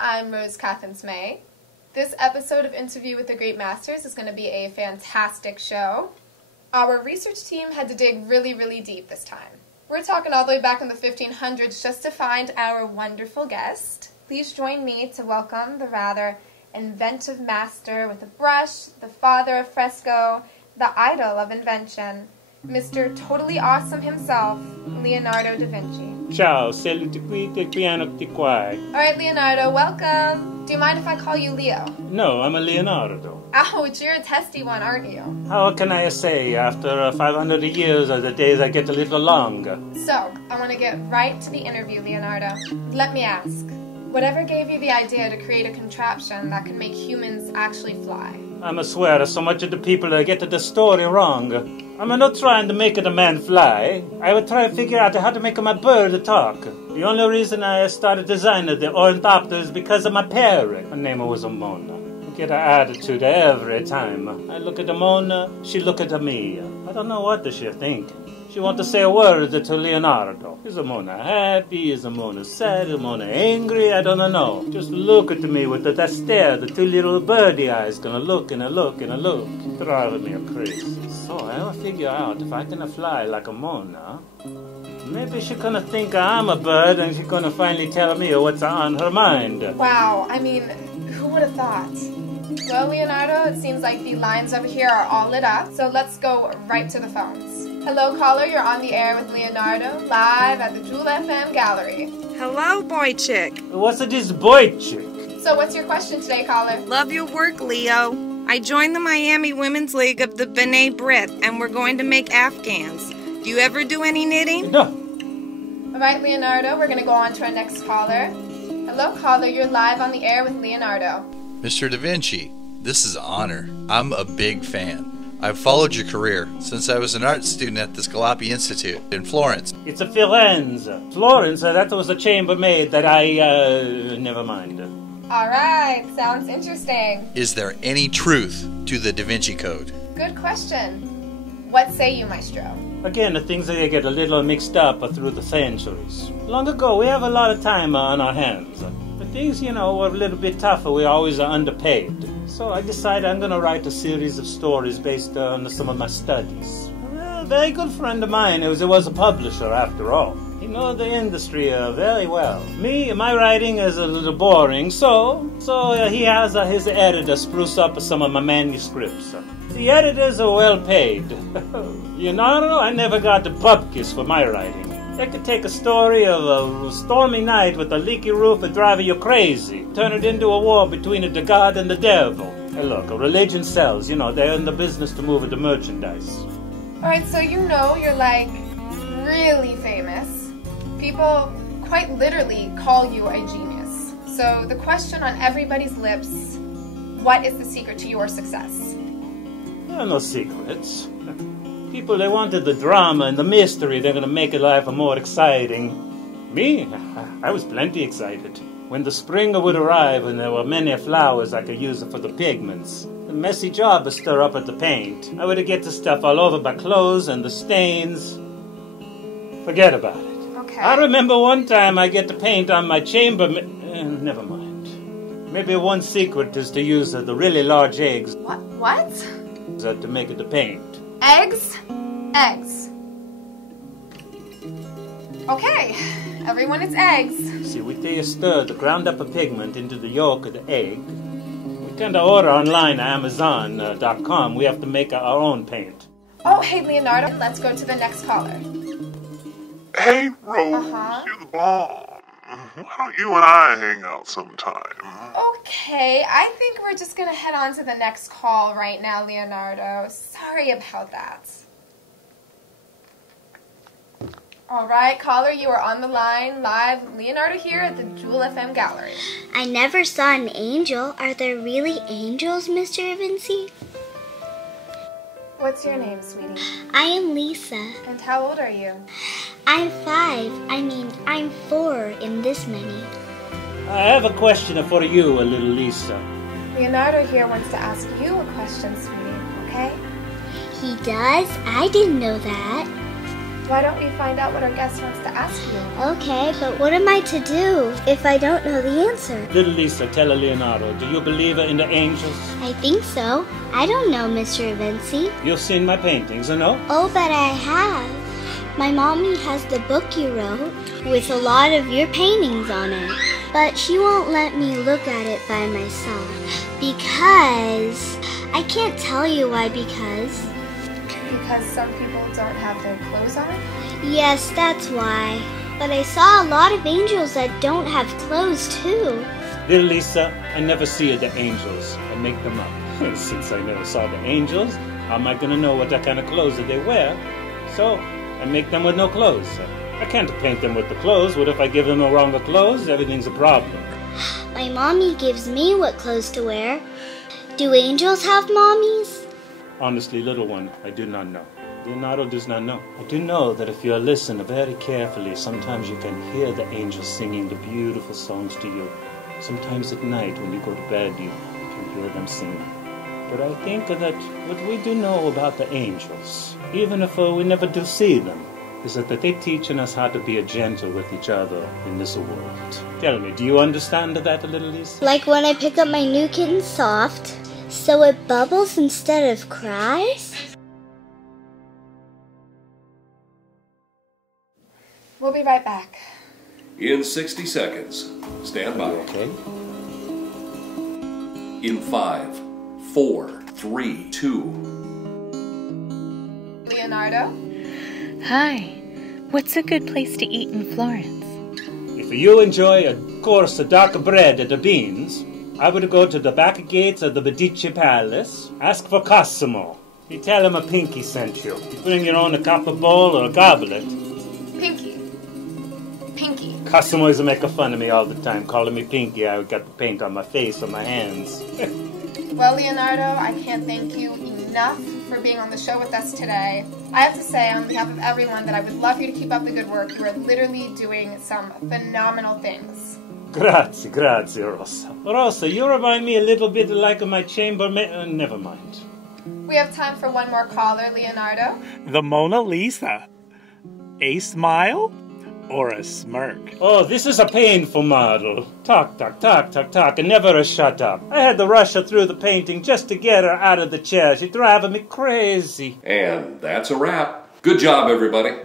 I'm Rose Kathence Mae. This episode of Interview with the Great Masters is going to be a fantastic show. Our research team had to dig really, really deep this time. We're talking all the way back in the 1500s just to find our wonderful guest. Please join me to welcome the rather inventive master with a brush, the father of fresco, the idol of invention, Mr. Totally Awesome himself, Leonardo da Vinci. Ciao, saluti qui te piano ti quai. Alright, Leonardo, welcome. Do you mind if I call you Leo? No, I'm a Leonardo. Ouch, you're a testy one, aren't you? How can I say, after 500 years, the days I get a little longer? So, I want to get right to the interview, Leonardo. Let me ask, whatever gave you the idea to create a contraption that can make humans actually fly? I'm a swear, so much of the people that get the story wrong. I'm not trying to make a man fly. I would try to figure out how to make my bird talk. The only reason I started designing the ornithopter is because of my parrot. Her name was Mona. I get an attitude every time. I look at Mona, she look at me. I don't know what she think. She want to say a word to Leonardo. Is Mona happy? Is Mona sad? Is Mona angry? I don't know. Just look at me with that stare, the two little birdie eyes gonna look and a look and a look. Driving me crazy. So I'll figure out if I can fly like a Mona. Maybe she's gonna think I'm a bird and she's gonna finally tell me what's on her mind. Wow, I mean, who would have thought? Well, Leonardo, it seems like the lines over here are all lit up, so let's go right to the phones. Hello, caller, you're on the air with Leonardo, live at the Jewel FM Gallery. Hello, boy chick. What's this boy chick? So what's your question today, caller? Love your work, Leo. I joined the Miami Women's League of the B'nai B'rith, and we're going to make Afghans. Do you ever do any knitting? No. All right, Leonardo, we're going to go on to our next caller. Hello, caller, you're live on the air with Leonardo. Mr. Da Vinci, this is an honor. I'm a big fan. I've followed your career since I was an art student at the Scalappi Institute in Florence. It's a Firenze. Florence, that was a chambermaid that I, never mind. All right, sounds interesting. Is there any truth to the Da Vinci Code? Good question. What say you, Maestro? Again, the things that get a little mixed up through the centuries. Long ago, we have a lot of time on our hands. But things, were a little bit tougher. We always are underpaid. So I decided I'm going to write a series of stories based on some of my studies. A very good friend of mine, he was a publisher after all. He knows the industry very well. My writing is a little boring, so he has his editor spruce up some of my manuscripts. The editors are well paid. I never got the bupkis for my writing. They could take a story of a stormy night with a leaky roof and drive you crazy. Turn it into a war between the god and the devil. Hey look, a religion sells, they're in the business to move the merchandise. Alright, so you're like really famous. People quite literally call you a genius. So the question on everybody's lips, what is the secret to your success? There are no secrets. People, they wanted the drama and the mystery. They're going to make life more exciting. Me? I was plenty excited. When the spring would arrive and there were many flowers I could use for the pigments. The messy job to stir up at the paint. I would get the stuff all over my clothes and the stains. Forget about it. Okay. I remember one time I get the paint on my chamber... never mind. Maybe one secret is to use the really large eggs. What? To make the paint. Eggs? Eggs. Okay, everyone, it's eggs. See, we stir the ground up pigment into the yolk of the egg. We kind of order online at Amazon.com. We have to make our own paint. Oh, hey, Leonardo, let's go to the next caller. Hey, Rose, you're the bomb. Why don't you and I hang out sometime? Okay, I think we're just going to head on to the next call right now, Leonardo. Sorry about that. All right, caller, you are on the line live. Leonardo here at the Jewel FM Gallery. I never saw an angel. Are there really angels, Mr. Vinci? What's your name, sweetie? I am Lisa. And how old are you? I'm 5. I'm 4 in this many. I have a question for you, little Lisa. Leonardo here wants to ask you a question, sweetie, okay? He does? I didn't know that. Why don't we find out what our guest wants to ask you? Okay, but what am I to do if I don't know the answer? Little Lisa, tell Leonardo, do you believe in the angels? I think so. I don't know, Mr. Vinci. You've seen my paintings, I know? Oh, but I have. My mommy has the book you wrote with a lot of your paintings on it. But she won't let me look at it by myself. Because... I can't tell you why because... Because some people don't have their clothes on? Yes, that's why. But I saw a lot of angels that don't have clothes too. Little Lisa, I never see the angels. I make them up. Since I never saw the angels, how am I going to know what kind of clothes that they wear? So, I make them with no clothes. I can't paint them with the clothes. What if I give them the wrong clothes? Everything's a problem. My mommy gives me what clothes to wear. Do angels have mommies? Honestly, little one, I do not know. Leonardo does not know. I do know that if you listen very carefully, sometimes you can hear the angels singing the beautiful songs to you. Sometimes at night when you go to bed, you can hear them singing. But I think that what we do know about the angels, even if we never do see them, is that they're teaching us how to be gentle with each other in this world. Tell me, do you understand that a little, Lisa? Like when I pick up my new kitten Soft, so it bubbles instead of cries? We'll be right back. In 60 seconds. Stand by. Okay. In 5, 4, 3, 2. Leonardo? Hi. What's a good place to eat in Florence? If you enjoy a course of dark bread and the beans, I would go to the back gates of the Medici Palace, ask for Cosimo. You tell him a Pinky sent you. You bring your own a copper bowl or a goblet. Pinky. Pinky. Cosimo is making fun of me all the time, calling me Pinky. I got the paint on my face and my hands. Well, Leonardo, I can't thank you enough for being on the show with us today. I have to say, on behalf of everyone, that I would love you to keep up the good work. You are literally doing some phenomenal things. Grazie, Rosa. Rosa, you remind me a little bit like my chambermaid. Never mind. We have time for one more caller, Leonardo. The Mona Lisa. A smile or a smirk? Oh, this is a painful model. Talk, and never a shut up. I had to rush her through the painting just to get her out of the chair. She's driving me crazy. And that's a wrap. Good job, everybody.